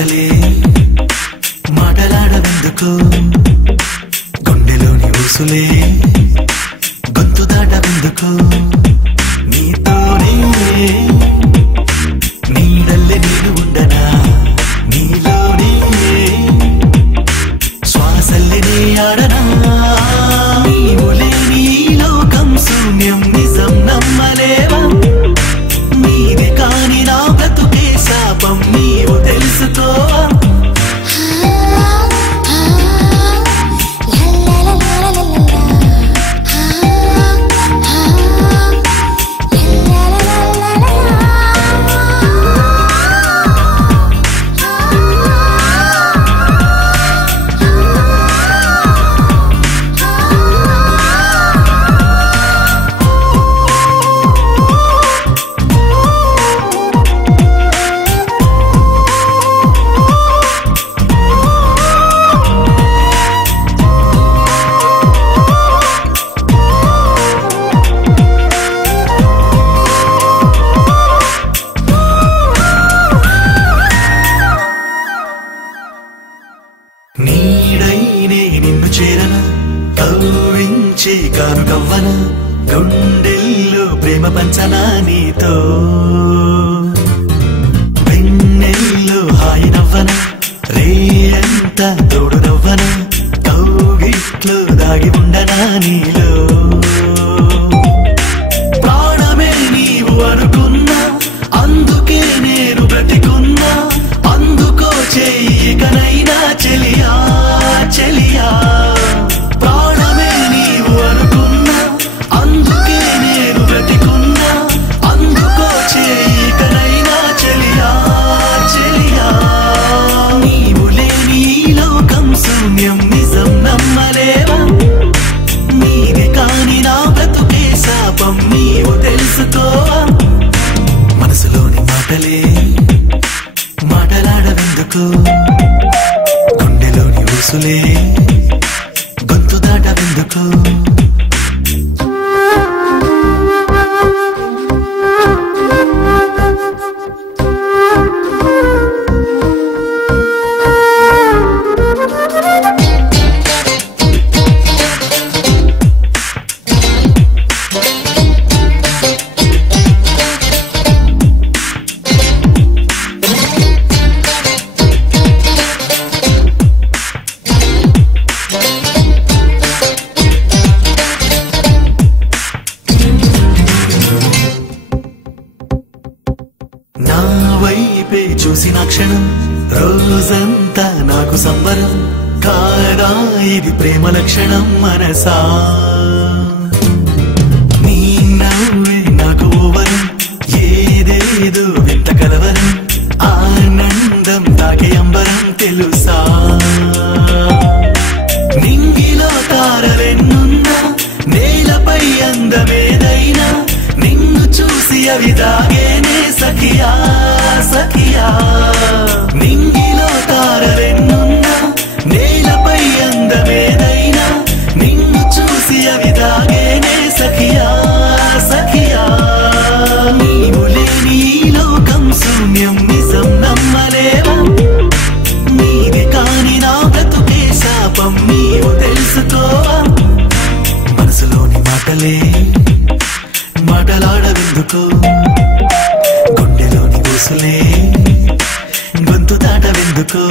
మాటలే మాటలాడవెందుకు గుండెలోని ఊసులే గొంతు దాటవెందుకు నీతోనే నీడల్లే నేను ఉండనా నీలోనే శ్వాసల్లే నీ ఆడనా నీవులే నీ లోకం శూన్యం నిజం నమ్మలేవా నీది కాని నా బ్రతుకే శాపం నీవు తెలుసుకో నీడైనే నిన్ను చేరన కవ్వించి కాను కవ్వన గుండెల్లో ప్రేమ పంచనా నీతో వెన్నెల్లో హాయి నవ్వన రేయంత తోడు నవ్వన కౌగిట్లో దాగి ఉండనా నీలో ప్రాణమే నీవు అనుకున్నా అందుకే నేను బ్రతికున్నా అందుకో చెయ్యికనైనా చెలియా చెలియా ప్రాణమే నీవు అనుకున్నా అందుకే నేను బ్రతికున్నా అందుకో చెయ్యికనైనా చెలియా చెలియా నీవు లేని లోకం శూన్యం నిజం నమ్మలేవా నీది కాని నా బ్రతుకే శాపం నీవు తెలుసుకో మనసులోని మాటలే మాటలాడవెందుకు గుండెలోని ఊసులే గొంతు దాటవెందుకు నా వైపే చూసిన క్షణం రోజంతా నాకు సంబరం కాదా ఇది ప్రేమ లక్షణం మనసా నీ నవ్వే నాకు ఓవరం ఏదేదో వింత కలవరం ఆనందం తాకే అంబరం తెలుసా నింగిలో తారలెన్నున్నా నేలపై అందమేదైనా నిన్ను చూసి అవి దాగేనే సఖియా సఖియా నింగిలో తారలెన్నున్నా నేలపై అందమేదైనా నిన్ను చూసి అవి దాగేనే సఖియా సఖియా నీవు లేని లోకం శూన్యం నిజం నమ్మలేవా నీది కాని నా బ్రతుకే శాపం నీవు తెలుసుకో మనసులోని మాటలే మాటలాడవెందుకు గుండెలోని ఊసులే గొంతు దాటవెందుకు